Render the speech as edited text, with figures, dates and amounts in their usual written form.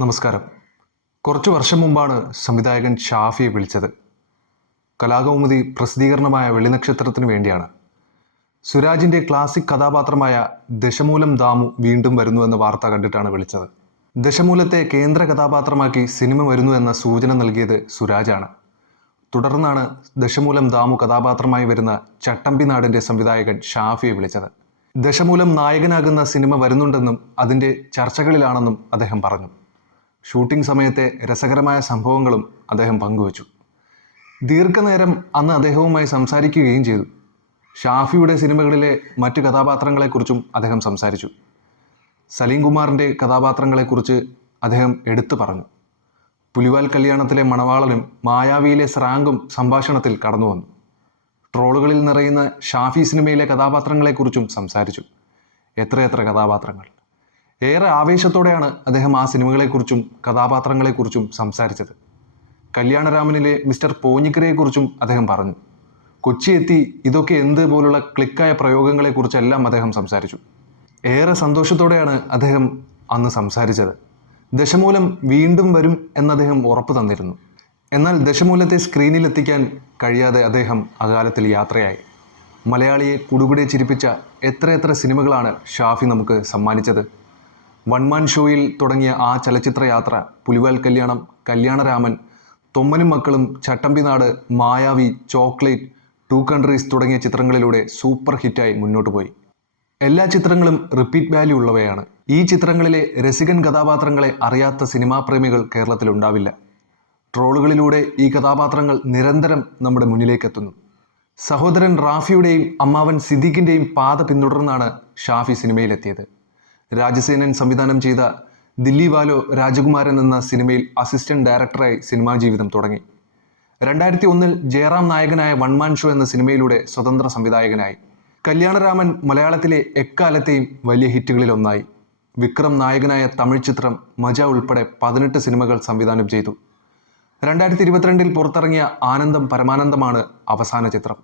നമസ്കാരം. കുറച്ചു വർഷം മുമ്പാണ് സംവിധായകൻ ഷാഫിയെ വിളിച്ചത്. കലാകൗമുദി പ്രസിദ്ധീകരണമായ വെള്ളിനക്ഷത്രത്തിനു വേണ്ടിയാണ്. സുരാജിൻ്റെ ക്ലാസിക് കഥാപാത്രമായ ദശമൂലം ദാമു വീണ്ടും വരുന്നുവെന്ന വാർത്ത കണ്ടിട്ടാണ് വിളിച്ചത്. ദശമൂലത്തെ കേന്ദ്ര കഥാപാത്രമാക്കി സിനിമ വരുന്നു എന്ന സൂചന നൽകിയത് സുരാജാണ്. തുടർന്നാണ് ദശമൂലം ദാമു കഥാപാത്രമായി വരുന്ന ചട്ടമ്പിനാടിൻ്റെ സംവിധായകൻ ഷാഫിയെ വിളിച്ചത്. ദശമൂലം നായകനാകുന്ന സിനിമ വരുന്നുണ്ടെന്നും അതിൻ്റെ ചർച്ചകളിലാണെന്നും അദ്ദേഹം പറഞ്ഞു. ഷൂട്ടിംഗ് സമയത്തെ രസകരമായ സംഭവങ്ങളും അദ്ദേഹം പങ്കുവച്ചു. ദീർഘനേരം അന്ന് അദ്ദേഹവുമായി സംസാരിക്കുകയും ചെയ്തു. ഷാഫിയുടെ സിനിമകളിലെ മറ്റ് കഥാപാത്രങ്ങളെക്കുറിച്ചും അദ്ദേഹം സംസാരിച്ചു. സലീം കുമാറിൻ്റെ കഥാപാത്രങ്ങളെക്കുറിച്ച് അദ്ദേഹം എടുത്തു പറഞ്ഞു. പുലിവാൽ കല്യാണത്തിലെ മണവാളനും മായാവിയിലെ സ്രാങ്കും സംഭാഷണത്തിൽ കടന്നു വന്നു. ട്രോളുകളിൽ നിറയുന്ന ഷാഫി സിനിമയിലെ കഥാപാത്രങ്ങളെക്കുറിച്ചും സംസാരിച്ചു. എത്രയെത്ര കഥാപാത്രങ്ങൾ! ഏറെ ആവേശത്തോടെയാണ് അദ്ദേഹം ആ സിനിമകളെക്കുറിച്ചും കഥാപാത്രങ്ങളെക്കുറിച്ചും സംസാരിച്ചത്. കല്യാണരാമനിലെ മിസ്റ്റർ പോഞ്ഞിക്കരയെക്കുറിച്ചും അദ്ദേഹം പറഞ്ഞു. കൊച്ചി എത്തി ഇതൊക്കെ എന്ത് പോലുള്ള ക്ലിക്കായ പ്രയോഗങ്ങളെക്കുറിച്ചെല്ലാം അദ്ദേഹം സംസാരിച്ചു. ഏറെ സന്തോഷത്തോടെയാണ് അദ്ദേഹം അന്ന് സംസാരിച്ചത്. ദശമൂലം വീണ്ടും വരും എന്ന് അദ്ദേഹം ഉറപ്പ് തന്നിരുന്നു. എന്നാൽ ദശമൂലത്തെ സ്ക്രീനിലെത്തിക്കാൻ കഴിയാതെ അദ്ദേഹം അകാലത്തിൽ യാത്രയായി. മലയാളിയെ കുടുകുടെ ചിരിപ്പിച്ച എത്രയെത്ര സിനിമകളാണ് ഷാഫി നമുക്ക് സമ്മാനിച്ചത്. വൺമാൻ ഷോയിൽ തുടങ്ങിയ ആ ചലച്ചിത്ര യാത്ര പുലിവാൽ കല്യാണം, കല്യാണരാമൻ, തൊമ്മനും മക്കളും, ചട്ടമ്പിനാട്, മായാവി, ചോക്ലേറ്റ്, ടു കൺട്രീസ് തുടങ്ങിയ ചിത്രങ്ങളിലൂടെ സൂപ്പർ ഹിറ്റായി മുന്നോട്ട് പോയി. എല്ലാ ചിത്രങ്ങളും റിപ്പീറ്റ് വാല്യൂ ഉള്ളവയാണ്. ഈ ചിത്രങ്ങളിലെ രസികൻ കഥാപാത്രങ്ങളെ അറിയാത്ത സിനിമാ പ്രേമികൾ കേരളത്തിലുണ്ടാവില്ല. ട്രോളുകളിലൂടെ ഈ കഥാപാത്രങ്ങൾ നിരന്തരം നമ്മുടെ മുന്നിലേക്കെത്തുന്നു. സഹോദരൻ റാഫിയുടെയും അമ്മാവൻ സിദ്ദീഖിൻ്റെയും പാത പിന്തുടർന്നാണ് ഷാഫി സിനിമയിലെത്തിയത്. രാജസേനൻ സംവിധാനം ചെയ്ത ദില്ലി വാലോ രാജകുമാരൻ എന്ന സിനിമയിൽ അസിസ്റ്റന്റ് ഡയറക്ടറായി സിനിമാ ജീവിതം തുടങ്ങി. 2001 ജയറാം നായകനായ വൺമാൻ ഷോ എന്ന സിനിമയിലൂടെ സ്വതന്ത്ര സംവിധായകനായി. കല്യാണരാമൻ മലയാളത്തിലെ എക്കാലത്തെയും വലിയ ഹിറ്റുകളിലൊന്നായി. വിക്രം നായകനായ തമിഴ് ചിത്രം മജ ഉൾപ്പെടെ 18 സിനിമകൾ സംവിധാനം ചെയ്തു. 2022 പുറത്തിറങ്ങിയ ആനന്ദം പരമാനന്ദമാണ് അവസാന ചിത്രം.